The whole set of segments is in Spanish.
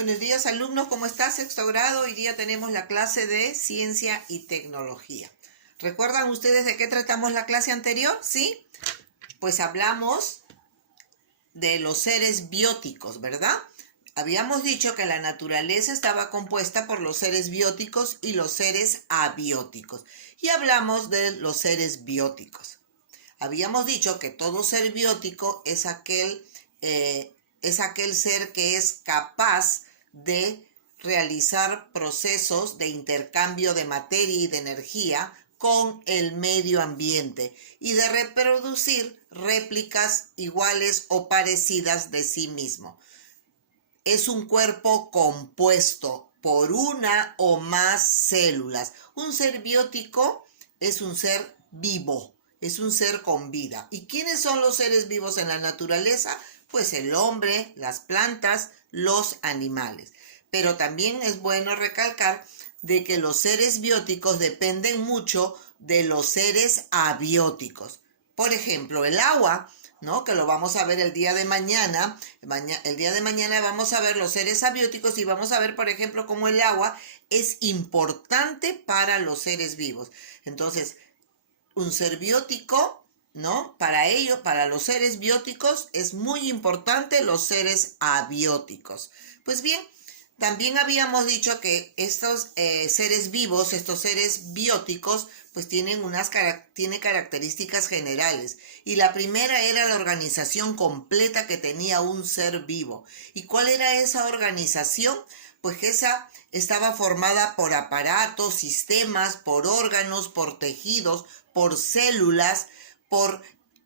Buenos días, alumnos, ¿cómo estás? Sexto grado. Hoy día tenemos la clase de Ciencia y Tecnología. ¿Recuerdan ustedes de qué tratamos la clase anterior? ¿Sí? Pues hablamos de los seres bióticos, ¿verdad? Habíamos dicho que la naturaleza estaba compuesta por los seres bióticos y los seres abióticos. Y hablamos de los seres bióticos. Habíamos dicho que todo ser biótico es aquel ser que es capaz de realizar procesos de intercambio de materia y de energía con el medio ambiente y de reproducir réplicas iguales o parecidas de sí mismo. Es un cuerpo compuesto por una o más células. Un ser biótico es un ser vivo, es un ser con vida. ¿Y quiénes son los seres vivos en la naturaleza? Pues el hombre, las plantas, los animales. Pero también es bueno recalcar de que los seres bióticos dependen mucho de los seres abióticos. Por ejemplo, el agua, ¿no? Que lo vamos a ver el día de mañana. El día de mañana vamos a ver los seres abióticos y vamos a ver, por ejemplo, cómo el agua es importante para los seres vivos. Entonces, un ser biótico, ¿no? Para los seres bióticos es muy importante los seres abióticos. Pues bien, también habíamos dicho que estos seres vivos, estos seres bióticos, pues tienen características generales. Y la primera era la organización completa que tenía un ser vivo. ¿Y cuál era esa organización? Pues que esa estaba formada por aparatos, sistemas, por órganos, por tejidos, por células, por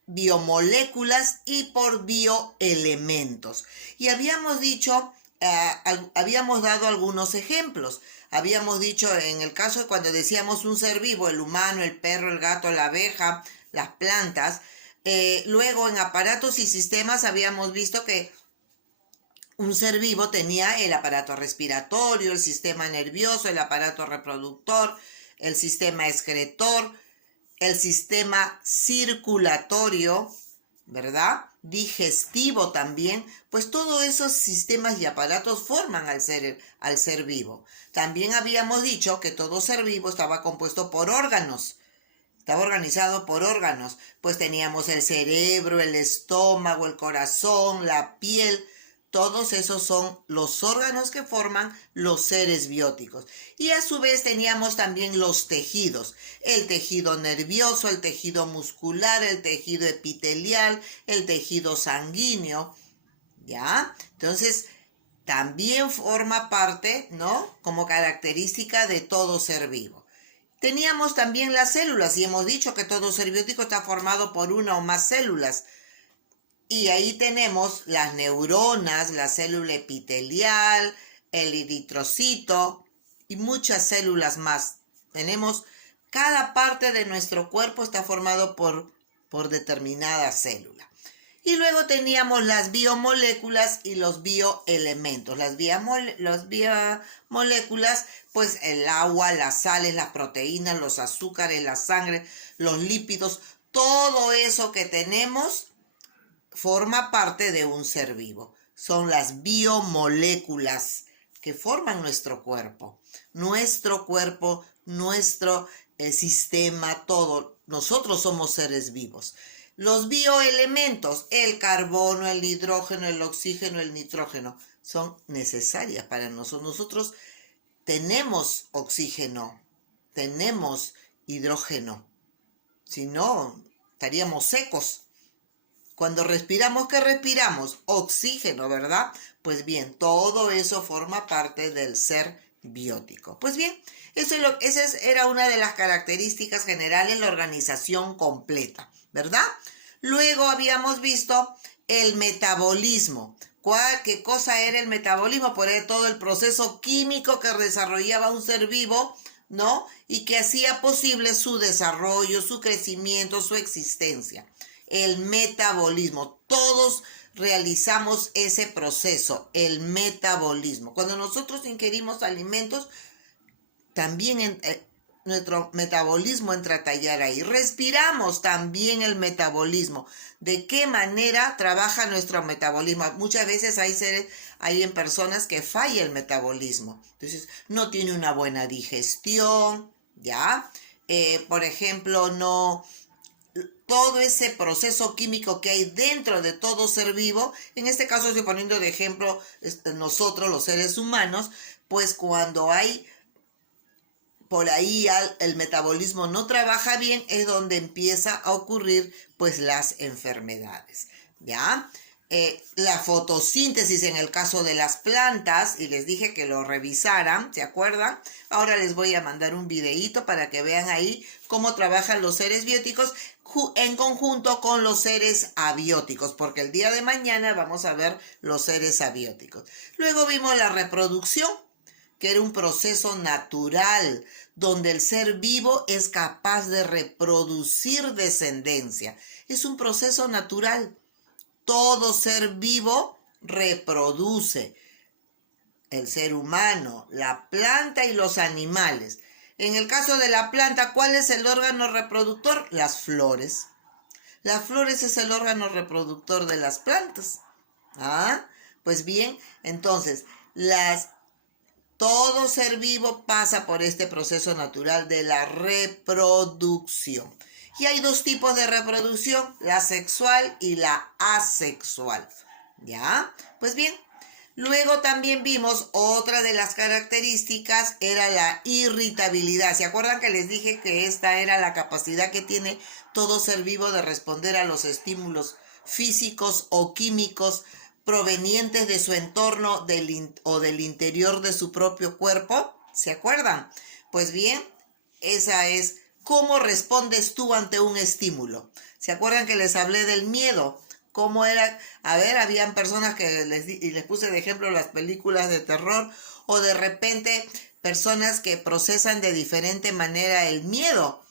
biomoléculas y por bioelementos. Y habíamos dicho, habíamos dado algunos ejemplos. Habíamos dicho en el caso de cuando decíamos un ser vivo, el humano, el perro, el gato, la abeja, las plantas. Luego en aparatos y sistemas habíamos visto que un ser vivo tenía el aparato respiratorio, el sistema nervioso, el aparato reproductor, el sistema excretor, el sistema circulatorio, ¿verdad? Digestivo también, pues todos esos sistemas y aparatos forman al ser vivo. También habíamos dicho que todo ser vivo estaba compuesto por órganos. Estaba organizado por órganos, pues teníamos el cerebro, el estómago, el corazón, la piel. Todos esos son los órganos que forman los seres bióticos. Y a su vez teníamos también los tejidos. El tejido nervioso, el tejido muscular, el tejido epitelial, el tejido sanguíneo. ¿Ya? Entonces, también forma parte, ¿no? Como característica de todo ser vivo. Teníamos también las células y hemos dicho que todo ser biótico está formado por una o más células. Y ahí tenemos las neuronas, la célula epitelial, el eritrocito y muchas células más. Cada parte de nuestro cuerpo está formado por determinada célula. Y luego teníamos las biomoléculas y los bioelementos. Las biomoléculas, pues el agua, las sales, las proteínas, los azúcares, la sangre, los lípidos, todo eso que tenemos forma parte de un ser vivo. Son las biomoléculas que forman nuestro cuerpo. Nuestro sistema, todo. Nosotros somos seres vivos. Los bioelementos, el carbono, el hidrógeno, el oxígeno, el nitrógeno, son necesarias para nosotros. Nosotros tenemos oxígeno, tenemos hidrógeno. Si no, estaríamos secos. Cuando respiramos, ¿qué respiramos? Oxígeno, ¿verdad? Pues bien, todo eso forma parte del ser biótico. Pues bien, esa era una de las características generales, la organización completa, ¿verdad? Luego habíamos visto el metabolismo. ¿Qué cosa era el metabolismo? Pues todo el proceso químico que desarrollaba un ser vivo, ¿no? Y que hacía posible su desarrollo, su crecimiento, su existencia. El metabolismo. Todos realizamos ese proceso, el metabolismo. Cuando nosotros ingerimos alimentos, también nuestro metabolismo entra a tallar ahí. Respiramos también el metabolismo. ¿De qué manera trabaja nuestro metabolismo? Muchas veces hay en personas que falla el metabolismo. Entonces, no tiene una buena digestión, ¿ya? Por ejemplo, no todo ese proceso químico que hay dentro de todo ser vivo, en este caso estoy poniendo de ejemplo nosotros los seres humanos, pues cuando hay por ahí el metabolismo no trabaja bien, es donde empieza a ocurrir pues las enfermedades, ¿ya? La fotosíntesis en el caso de las plantas, y les dije que lo revisaran, ¿se acuerdan? Ahora les voy a mandar un videíto para que vean ahí cómo trabajan los seres bióticos en conjunto con los seres abióticos, porque el día de mañana vamos a ver los seres abióticos. Luego vimos la reproducción, que era un proceso natural, donde el ser vivo es capaz de reproducir descendencia. Es un proceso natural. Todo ser vivo reproduce. El ser humano, la planta y los animales. En el caso de la planta, ¿cuál es el órgano reproductor? Las flores. Las flores es el órgano reproductor de las plantas. ¿Ah? Pues bien, entonces, todo ser vivo pasa por este proceso natural de la reproducción. Y hay dos tipos de reproducción, la sexual y la asexual. ¿Ya? Pues bien, luego también vimos otra de las características, era la irritabilidad. ¿Se acuerdan que les dije que esta era la capacidad que tiene todo ser vivo de responder a los estímulos físicos o químicos provenientes de su entorno o del interior de su propio cuerpo? ¿Se acuerdan? Pues bien, esa es cómo respondes tú ante un estímulo. ¿Se acuerdan que les hablé del miedo? ¿Cómo era? A ver, habían personas que les puse de ejemplo las películas de terror, o de repente personas que procesan de diferente manera el miedo.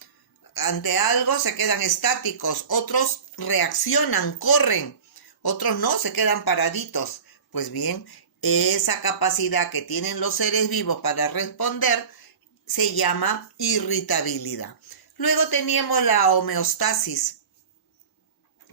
Ante algo se quedan estáticos, otros reaccionan, corren, otros no, se quedan paraditos. Pues bien, esa capacidad que tienen los seres vivos para responder se llama irritabilidad. Luego teníamos la homeostasis,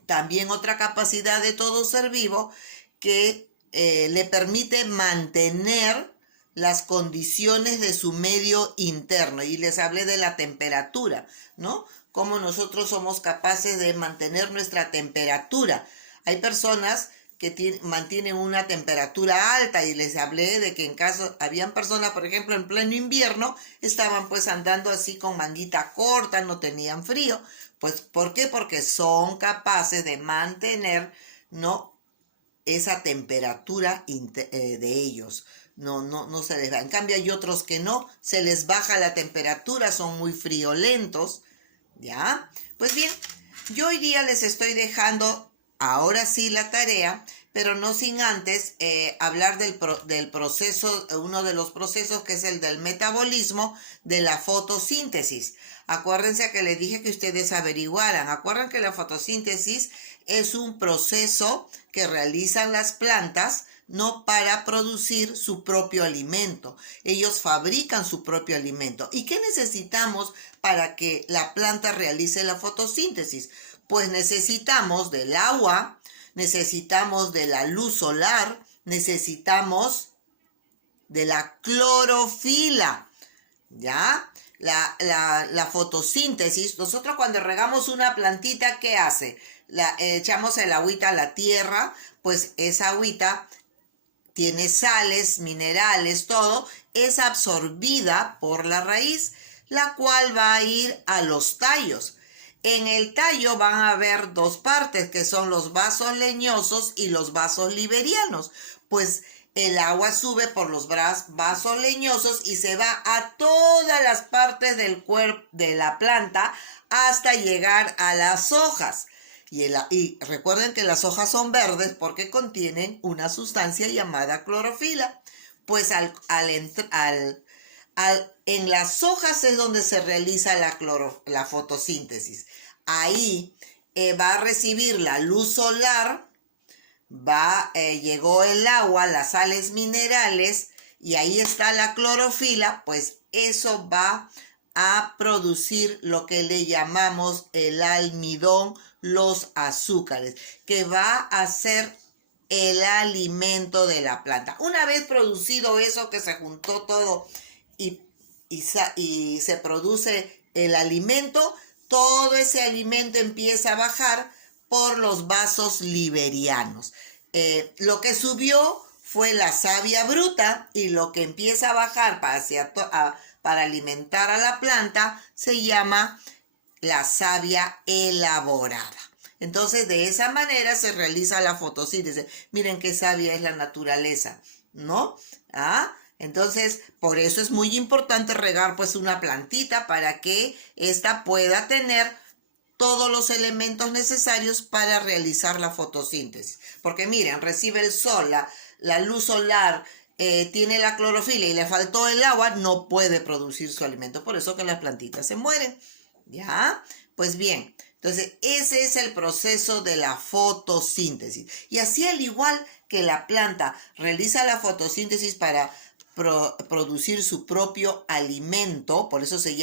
también otra capacidad de todo ser vivo que le permite mantener las condiciones de su medio interno. Y les hablé de la temperatura, ¿no? Cómo nosotros somos capaces de mantener nuestra temperatura. Hay personas que mantienen una temperatura alta, y les hablé de que habían personas, por ejemplo, en pleno invierno, estaban pues andando así con manguita corta, no tenían frío. Pues, ¿por qué? Porque son capaces de mantener, ¿no?, esa temperatura de ellos. No se les va. En cambio, hay otros que no, se les baja la temperatura, son muy friolentos, ¿ya? Pues bien, yo hoy día les estoy dejando, ahora sí, la tarea, pero no sin antes hablar del proceso, uno de los procesos, que es el del metabolismo de la fotosíntesis. Acuérdense que les dije que ustedes averiguaran. Acuérdense que la fotosíntesis es un proceso que realizan las plantas, no para producir su propio alimento. Ellos fabrican su propio alimento. ¿Y qué necesitamos para que la planta realice la fotosíntesis? Pues necesitamos del agua, necesitamos de la luz solar, necesitamos de la clorofila, ¿ya? La fotosíntesis, nosotros cuando regamos una plantita, ¿qué hace? Echamos el agüita a la tierra, pues esa agüita tiene sales, minerales, todo, es absorbida por la raíz, la cual va a ir a los tallos. En el tallo van a haber dos partes, que son los vasos leñosos y los vasos liberianos. Pues el agua sube por los vasos leñosos y se va a todas las partes del cuerpo de la planta hasta llegar a las hojas. Y recuerden que las hojas son verdes porque contienen una sustancia llamada clorofila. Pues en las hojas es donde se realiza la fotosíntesis. Ahí va a recibir la luz solar, llegó el agua, las sales minerales, y ahí está la clorofila. Pues eso va a producir lo que le llamamos el almidón, los azúcares, que va a ser el alimento de la planta. Una vez producido eso, que se juntó todo y se produce el alimento, todo ese alimento empieza a bajar por los vasos liberianos. Lo que subió fue la savia bruta, y lo que empieza a bajar para alimentar a la planta se llama la savia elaborada. Entonces, de esa manera se realiza la fotosíntesis. Miren qué sabia es la naturaleza, ¿no? Entonces, por eso es muy importante regar pues una plantita para que ésta pueda tener todos los elementos necesarios para realizar la fotosíntesis. Porque miren, recibe el sol, la luz solar, tiene la clorofila y le faltó el agua, no puede producir su alimento. Por eso que las plantitas se mueren. ¿Ya? Pues bien, entonces ese es el proceso de la fotosíntesis. Y así, al igual que la planta realiza la fotosíntesis para producir su propio alimento, por eso se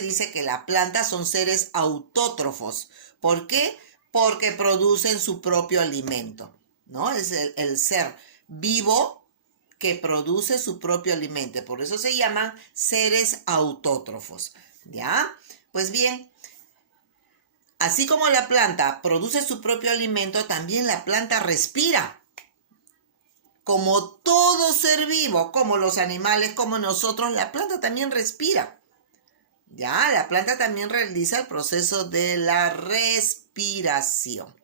dice que las plantas son seres autótrofos. ¿Por qué? Porque producen su propio alimento, ¿no? Es el ser vivo que produce su propio alimento. Por eso se llaman seres autótrofos. ¿Ya? Pues bien, así como la planta produce su propio alimento, también la planta respira. Como todo ser vivo, como los animales, como nosotros, la planta también respira. Ya, la planta también realiza el proceso de la respiración.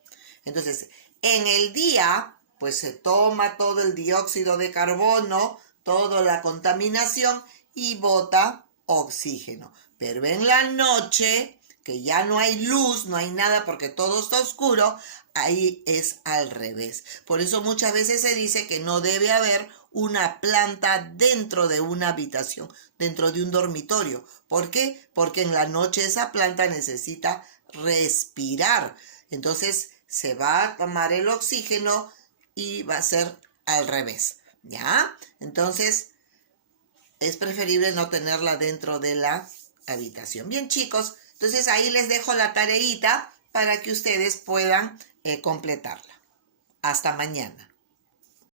Entonces, en el día, pues se toma todo el dióxido de carbono, toda la contaminación, y bota oxígeno. Pero en la noche, que ya no hay luz, no hay nada porque todo está oscuro, ahí es al revés. Por eso muchas veces se dice que no debe haber una planta dentro de una habitación, dentro de un dormitorio. ¿Por qué? Porque en la noche esa planta necesita respirar. Entonces se va a tomar el oxígeno y va a ser al revés. ¿Ya? Entonces es preferible no tenerla dentro de la habitación. Bien, chicos, entonces ahí les dejo la tareita para que ustedes puedan completarla. Hasta mañana.